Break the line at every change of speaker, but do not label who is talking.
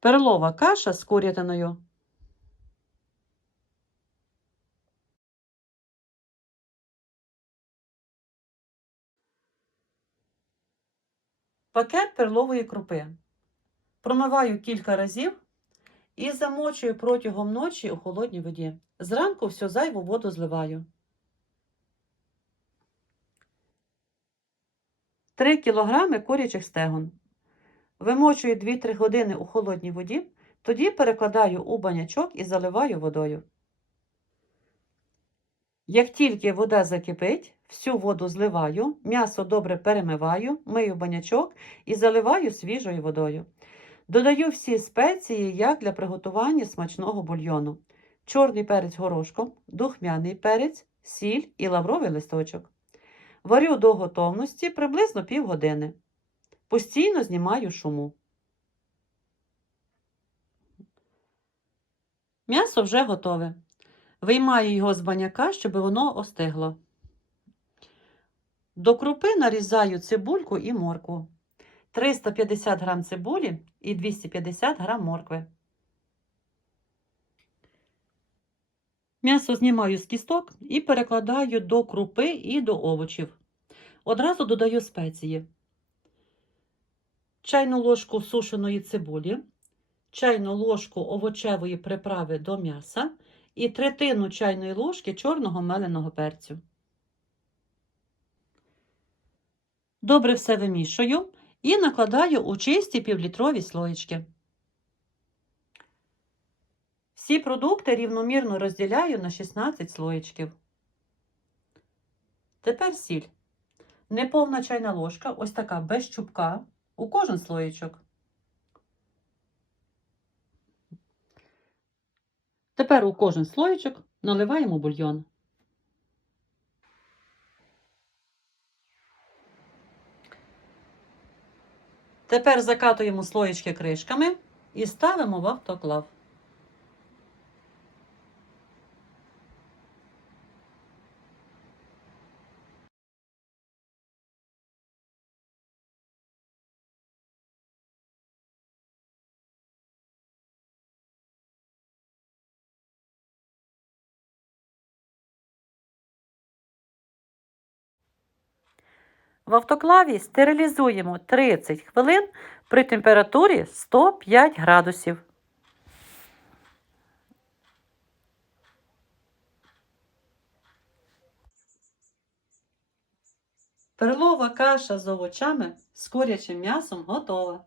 Перлова каша з курятиною. Пакет перлової крупи. Промиваю кілька разів і замочую протягом ночі у холодній воді. Зранку всю зайву воду зливаю. 3 кг курячих стегон. Вимочую 2-3 години у холодній воді, тоді перекладаю у банячок і заливаю водою. Як тільки вода закипить, всю воду зливаю, м'ясо добре перемиваю, мию банячок і заливаю свіжою водою. Додаю всі спеції, як для приготування смачного бульйону: чорний перець горошком, духмяний перець, сіль і лавровий листочок. Варю до готовності приблизно півгодини. Постійно знімаю шуму. М'ясо вже готове. Виймаю його з баняка, щоб воно остигло. До крупи нарізаю цибульку і моркву. 350 г цибулі і 250 г моркви. М'ясо знімаю з кісток і перекладаю до крупи і до овочів. Одразу додаю спеції. Чайну ложку сушеної цибулі, чайну ложку овочевої приправи до м'яса і третину чайної ложки чорного меленого перцю. Добре все вимішую і накладаю у чисті півлітрові слоєчки. Всі продукти рівномірно розділяю на 16 слоєчків. Тепер сіль. Неповна чайна ложка, ось така без чубка, у кожен слоєчок. Тепер у кожен слоєчок наливаємо бульйон. Тепер закатуємо слоєчки кришками і ставимо в автоклав. В автоклаві стерилізуємо 30 хвилин при температурі 105 градусів. Перлова каша з овочами з курячим м'ясом готова.